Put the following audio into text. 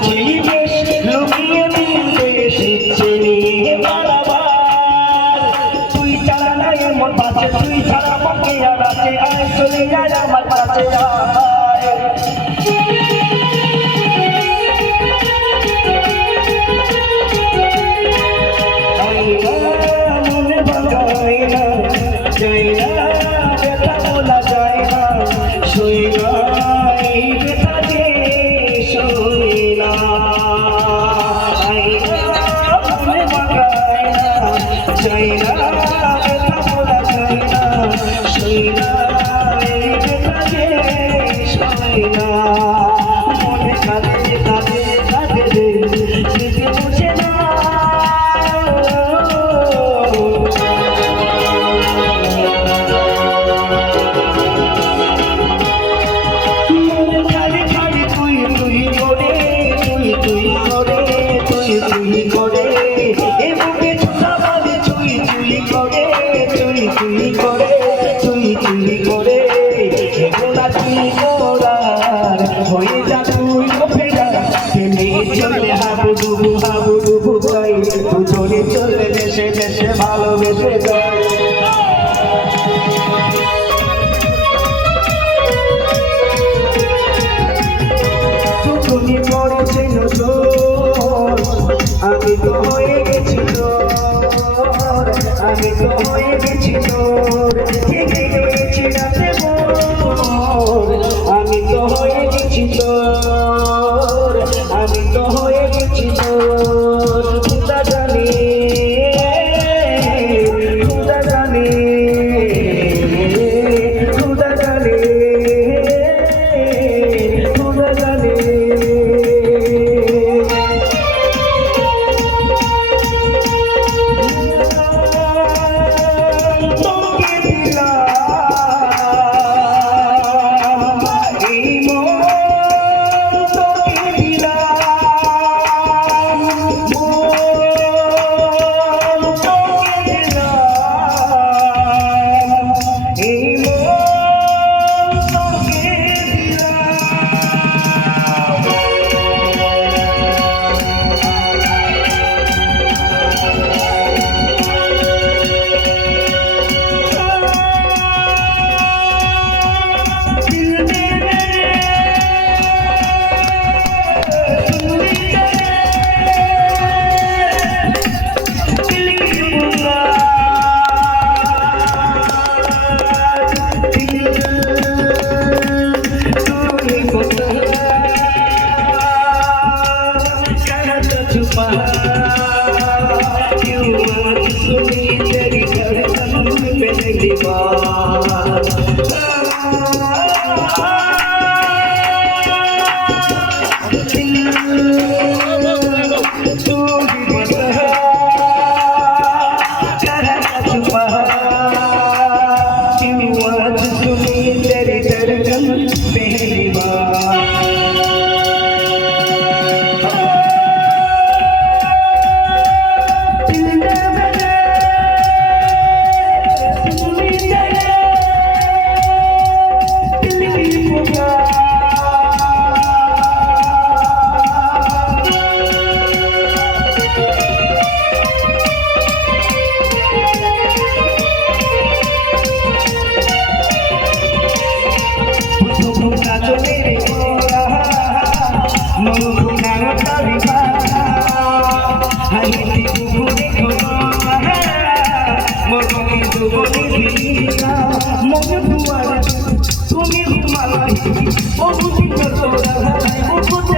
করছি বেশ লুকিয়ে বিদেশ ইচ্ছে নিয়ে বারবার তুই ছাড়া নাই আমার পাশে তুই ছাড়া আমাকে আর আছে আয় চলে যায় আমার কাছে মনে বাজায় না যাই না ব্যথা বলা যায় না শুই না এই ব্যথা যে শুই না মনে বাজায় না যাই না ব্যথা বলা যায় না শুই না এই ব্যথা যে শুই না মনে কাঁদে কাঁদে কাঁদে নিজে বুঝে না তুই করে এ বুকে ছোটা বাজে তুই করে তুই করে গোলা তুই গোলার হয়ে যা তুই ফেরা তেমনি চলে হাবু ডুবু তাই দুজনে চলে দেশে দেশে ভালোবেসে যায় তুমি পড়েছে নজর আমি তো হয়ে গেছি তোর আমি তো হয়ে গেছি তোর থেকে গেছি রাতে মোর আমি তো হয়ে গেছি তোর আমি তো হয়ে গেছি তোর খুদা জানে খুদা জানে খুদা জানে খুদা জানে তুমি ঘুমালাই ও বুঝি